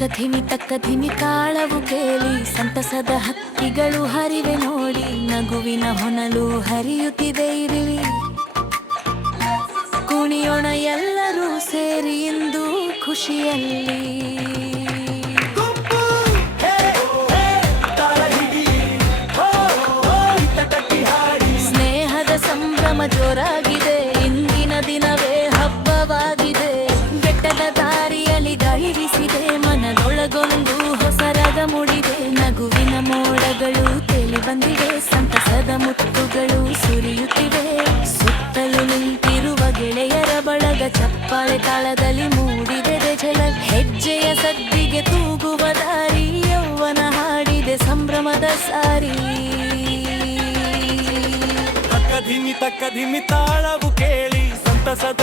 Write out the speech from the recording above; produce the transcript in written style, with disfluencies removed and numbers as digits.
ತಕ್ಕ ಧಿಮಿ ತಾಳವು ಕೇಳಿ ಸಂತಸದ ಹಕ್ಕಿಗಳು ಹರಿವೆ ನೋಡಿ ನಗುವಿನ ಹೊನಲು ಹರಿಯುತ್ತಿದೆ ಇರಲಿ ಕುಣಿಯೋಣ ಎಲ್ಲರೂ ಸೇರಿ ಇಂದು ಖುಷಿಯಲ್ಲಿ ಸ್ನೇಹದ ಸಂಭ್ರಮ ಜೋರಾಗಿದೆ ಇಂದಿನ ದಿನವೇ ಹಬ್ಬವಾಗಿದೆ ಬೆಟ್ಟದ ದಾರಿಯಲ್ಲಿ ಗಾಳಿರಿಸಿದೆ ಮನದೊಳಗೊಂದು ಹೊಸರಾಗ ಮೂಡಿದೆ ನಗುವಿನ ಮೋಡಗಳು ತೇಲಿ ಬಂದಿವೆ ಸಂತಸದ ಮುತ್ತುಗಳು ಸುರಿಯುತ್ತಿವೆ ಸುತ್ತಲೂ ನಿಂತಿರುವ ಗೆಳೆಯರ ಬಳಗ ಚಪ್ಪಾಳೆ ತಾಳದಲ್ಲಿ ಮೂಡಿದೆ ಝಲ ಹೆಜ್ಜೆಯ ಸದ್ದಿಗೆ ತೂಗುವ ದಾರಿ ಯೌವನ ಹಾಡಿದೆ ಸಂಭ್ರಮದ ಸಾರಿ ತಕ್ಕ ಧಿಮಿ ತಾಳವು ಕೇಳಿ ಸಂತಸದ